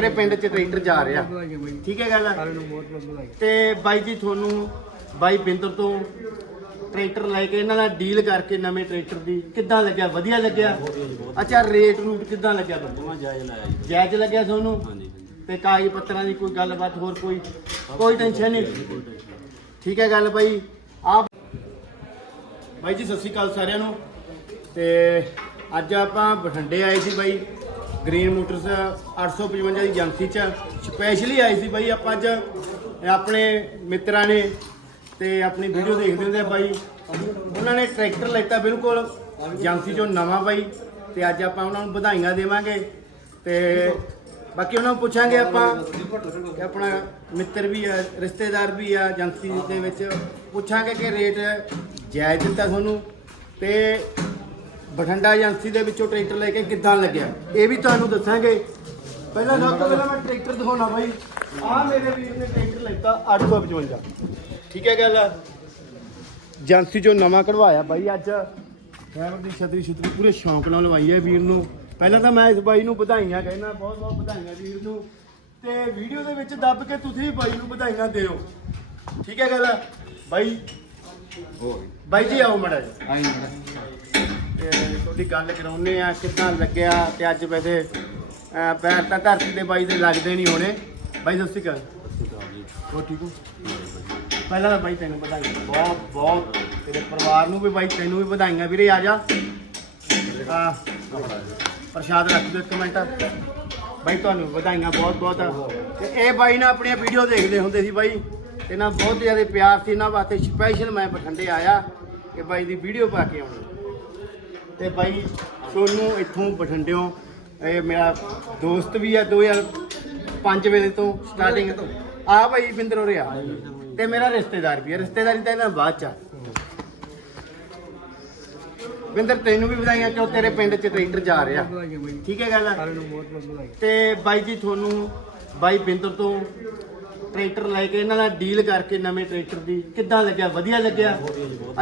ਮੇਰੇ ਪਿੰਡ 'ਚ ਟਰੈਕਟਰ ਜਾ ਰਿਹਾ। ਠੀਕ ਹੈ ਗੱਲ? ਤੇ ਬਾਈ ਜੀ ਤੁਹਾਨੂੰ ਬਾਈ ਬਿੰਦਰ ਤੋਂ ਟਰੈਕਟਰ ਲੈ ਕੇ ਇਹਨਾਂ ਨਾਲ ਡੀਲ ਕਰਕੇ ਨਵੇਂ ਟਰੈਕਟਰ ਦੀ ਕਿੱਦਾਂ ਲੱਗਿਆ? ਵਧੀਆ ਲੱਗਿਆ? ਅੱਛਾ ਰੇਟ ਰੂਟ ਕਿੱਦਾਂ ਲੱਗਿਆ ਤੁਹਾਨੂੰ? ਜਾਇਜ਼ ਲਾਇਆ ਜੀ। ਜਾਇਜ਼ ਲੱਗਿਆ ਤੁਹਾਨੂੰ? ਹਾਂਜੀ ਤੇ ਕਾਗਜ਼ ਪੱਤਰਾਂ ਦੀ ਕੋਈ ਗੱਲਬਾਤ ਹੋਰ ਕੋਈ? ਕੋਈ ਟੈਨਸ਼ਨ ਨਹੀਂ? ਠੀਕ ਹੈ ਗੱਲ ਬਾਈ। ਆ ਬਾਈ ਜੀ ਸਤਿ ਸ਼੍ਰੀ ਅਕਾਲ ਸਾਰਿਆਂ ਨੂੰ। ਤੇ ਅੱਜ ਆਪਾਂ ਬਠਿੰਡੇ ਆਏ ਸੀ ਬਾਈ। ਗ੍ਰੀਨ ਮੋਟਰਸ 855 ਦੀ ਏਜੰਸੀ ਚ। ਸਪੈਸ਼ਲੀ ਆਏ ਸੀ ਬਾਈ ਆਪਾਂ ਅੱਜ ਆਪਣੇ ਮਿੱਤਰਾਂ ਨੇ ਤੇ ਆਪਣੀ ਵੀਡੀਓ ਦੇਖਦੇ ਹੁੰਦੇ ਆ ਬਾਈ। ਉਹਨਾਂ ਨੇ ਟਰੈਕਟਰ ਲੈਤਾ ਬਿਲਕੁਲ, ਏਜੰਸੀ ਚੋਂ ਨਵਾਂ ਬਾਈ, ਤੇ ਅੱਜ ਆਪਾਂ ਉਹਨਾਂ ਨੂੰ ਵਧਾਈਆਂ ਦੇਵਾਂਗੇ। ਤੇ ਬਾਕੀ ਉਹਨਾਂ ਨੂੰ ਪੁੱਛਾਂਗੇ ਆਪਾਂ ਕਿ ਆਪਣਾ ਮਿੱਤਰ ਵੀ ਆ, ਰਿਸ਼ਤੇਦਾਰ ਵੀ ਆ ਏਜੰਸੀ ਦੇ ਵਿੱਚ। ਪੁੱਛਾਂਗੇ ਕਿ ਰੇਟ ਜਾਇਜ਼ ਦਿੱਤਾ ਤੁਹਾਨੂੰ। ਤੇ ਬਠਿੰਡਾ ਏਜੰਸੀ ਦੇ ਵਿੱਚੋਂ ਟਰੈਕਟਰ ਲੈ ਕੇ ਕਿੱਦਾਂ ਲੱਗਿਆ? ਇਹ ਵੀ ਤੁਹਾਨੂੰ ਦੱਸਾਂਗੇ। ਪਹਿਲਾਂ ਸਭ ਤੋਂ ਪਹਿਲਾਂ ਮੈਂ ਟਰੈਕਟਰ ਦਿਖਾਉਣਾ ਬਾਈ। ਆਹ ਮੇਰੇ ਵੀਰ ਨੇ ਟਰੈਕਟਰ ਲੈਤਾ 855 ਠੀਕ ਹੈ ਗੱਲ? ਏਜੰਸੀ ਚੋਂ ਨਵਾਂ ਕਢਵਾਇਆ ਬਾਈ ਅੱਜ। ਡਰਾਈਵਰ ਦੀ ਛਤਰੀ ਛਤਰੀ ਪੂਰੇ ਸ਼ੌਂਕ ਨਾਲ ਲਵਾਈ ਹੈ ਵੀਰ ਨੂੰ। ਪਹਿਲਾਂ ਤਾਂ ਮੈਂ ਇਸ ਬਾਈ ਨੂੰ ਵਧਾਈਆਂ ਕਹਿੰਦਾ, ਬਹੁਤ ਬਹੁਤ ਵਧਾਈਆਂ ਵੀਰ ਨੂੰ। ਤੇ ਵੀਡੀਓ ਦੇ ਵਿੱਚ ਦੱਬ ਕੇ ਤੁਸੀਂ ਬਾਈ ਨੂੰ ਵਧਾਈਆਂ ਦਿਓ। ਠੀਕ ਹੈ ਗੱਲ? ਬਾਈ ਬਾਈ ਜੀ ਆਓ ਮੜਾ ਜੀ ਆਈ ਤੇ ਤੁਹਾਡੀ ਗੱਲ ਕਰਾਉਨੇ ਆ ਕਿੱਦਾਂ ਲੱਗਿਆ ਤੇ ਅੱਜ ਵੈਸੇ ਅਹ, ਪੈਰ ਤਾਂ ਧਰਤੀ ਦੇ ਬਾਈ ਦੇ ਲੱਗਦੇ ਨਹੀਂ ਹੋਣੇ। ਬਾਈ ਸਤਿ ਸ਼੍ਰੀ ਅਕਾਲ। ਹੋ ਠੀਕ ਹੋ? ਪਹਿਲਾਂ ਤਾਂ ਬਾਈ ਤੈਨੂੰ ਵਧਾਈਆਂ। ਬਹੁਤ ਬਹੁਤ ਤੇਰੇ ਪਰਿਵਾਰ ਨੂੰ ਵੀ ਬਾਈ ਤੈਨੂੰ ਵੀ ਵਧਾਈਆਂ ਵੀਰੇ ਆ ਜਾ। ਆ ਪ੍ਰਸ਼ਾਦ ਰੱਖ ਦਿਓ ਇੱਕ ਮਿੰਟ। ਬਾਈ ਤੁਹਾਨੂੰ ਵਧਾਈਆਂ ਬਹੁਤ ਬਹੁਤ। ਤੇ ਇਹ ਬਾਈ ਨਾ ਆਪਣੀਆਂ ਵੀਡੀਓ ਦੇਖਦੇ ਹੁੰਦੇ ਸੀ ਬਾਈ। ਤੇ ਨਾ ਬਹੁਤ ਜ਼ਿਆਦਾ ਪਿਆਰ ਸੀ ਇਹਨਾਂ ਵਾਸਤੇ ਸਪੈਸ਼ਲ ਮੈਂ ਬਠਿੰਡੇ ਆਇਆ। ਕਿ ਬਾਈ ਦੀ ਵੀਡੀਓ ਪਾ ਕੇ ਆਉਣੀ। ਤੇ ਬਾਈ ਸੋਨੂੰ ਇੱਥੋਂ ਬਠਿੰਡਿਓਂ ਇਹ ਮੇਰਾ ਦੋਸਤ ਵੀ ਆ 2005 ਵੇਲੇ ਤੋਂ ਸਟਾਰਟਿੰਗ ਤੋਂ। ਆ ਬਾਈ ਬਿੰਦਰ ਉਰੇ ਆ। ਤੇ ਮੇਰਾ ਰਿਸ਼ਤੇਦਾਰ ਵੀ ਆ। ਰਿਸ਼ਤੇਦਾਰੀ ਤਾਂ ਇਹਨਾਂ ਬਾਅਦ ਚ ਆ। ਬਿੰਦਰ ਤੈਨੂੰ ਵੀ ਵਧਾਈਆਂ ਕਿਉਂ ਤੇਰੇ ਪਿੰਡ 'ਚ ਟਰੈਕਟਰ ਜਾ ਰਿਹਾ? ਠੀਕ ਹੈ ਗੱਲ ਸਾਰਿਆਂ ਨੂੰ ਬਹੁਤ ਬਹੁਤ ਵਧਾਈਆਂ। ਤੇ ਬਾਈ ਜੀ ਤੁਹਾਨੂੰ ਬਾਈ ਬਿੰਦਰ ਤੋਂ ਟਰੈਕਟਰ ਲੈ ਕੇ ਇਹਨਾਂ ਨਾਲ ਡੀਲ ਕਰਕੇ ਨਵੇਂ ਟਰੈਕਟਰ ਦੀ ਕਿੱਦਾਂ ਲੱਗਿਆ? ਵਧੀਆ ਲੱਗਿਆ?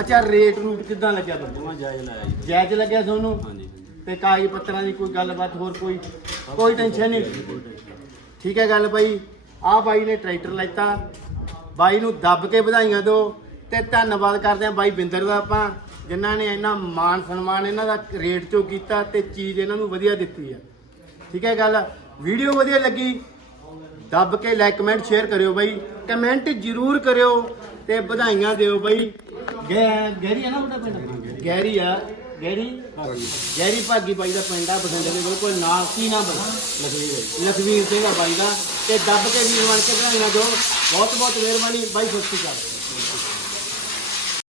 ਅੱਛਾ ਰੇਟ ਰੂਟ ਕਿੱਦਾਂ ਲੱਗਿਆ ਤੁਹਾਨੂੰ? ਜਾਇਜ਼ ਲਾਇਆ ਜੀ। ਜਾਇਜ਼ ਲੱਗਿਆ ਤੁਹਾਨੂੰ? ਹਾਂਜੀ। ਤੇ ਕਾਗਜ਼ ਪੱਤਰਾਂ ਦੀ ਕੋਈ ਗੱਲਬਾਤ ਹੋਰ ਕੋਈ? ਕੋਈ ਟੈਨਸ਼ਨ ਨਹੀਂ? ਠੀਕ ਹੈ ਗੱਲ ਬਾਈ। ਆਹ ਬਾਈ ਨੇ ਟਰੈਕਟਰ ਲੈਤਾ। ਬਾਈ ਨੂੰ ਦੱਬ ਕੇ ਵਧਾਈਆਂ ਦਿਓ ਤੇ ਧੰਨਵਾਦ ਕਰਦੇ ਆ ਬਾਈ ਬਿੰਦਰ ਦਾ ਆਪਾਂ ਜਿਨ੍ਹਾਂ ਨੇ ਇੰਨਾ ਮਾਣ ਸਨਮਾਨ ਇਹਨਾਂ ਦਾ ਰੇਟ ਚੋਂ ਕੀਤਾ ਤੇ ਚੀਜ਼ ਇਹਨਾਂ ਨੂੰ ਵਧੀਆ ਦਿੱਤੀ ਆ ਠੀਕ ਹੈ ਗੱਲ? ਵੀਡੀਓ ਵਧੀਆ ਲੱਗੀ ਦੱਬ ਕੇ ਲਾਈਕ ਕਮੈਂਟ ਸ਼ੇਅਰ ਕਰਿਓ ਬਾਈ। ਕਮੈਂਟ ਜ਼ਰੂਰ ਕਰਿਓ ਤੇ ਵਧਾਈਆਂ ਦਿਓ ਬਾਈ। ਗੈਰੀ ਆ ਨਾ ਤੁਹਾਡਾ ਪਿੰਡ? ਗੈਰੀ ਆ। ਗੈਰੀ ਗੈਰੀ ਭਾਗੀ ਬਾਈ ਦਾ ਪਿੰਡ ਆ ਬਠਿੰਡੇ ਦੇ ਬਿਲਕੁਲ ਨਾਲ। ਕੀ ਨਾਮ ਬਣਾ ਲਖਵੀਰ ਲਖਵੀਰ ਸਿੰਘ ਆ ਬਾਈ ਦਾ। ਤੇ ਦੱਬ ਕੇ ਵੀਰ ਬਣ ਕੇ ਵਧਾਈਆਂ ਦਿਓ। ਬਹੁਤ ਬਹੁਤ ਮਿਹਰਬਾਨੀ। ਬਾਈ ਸਤਿ ਸ਼੍ਰੀ ਅਕਾਲ।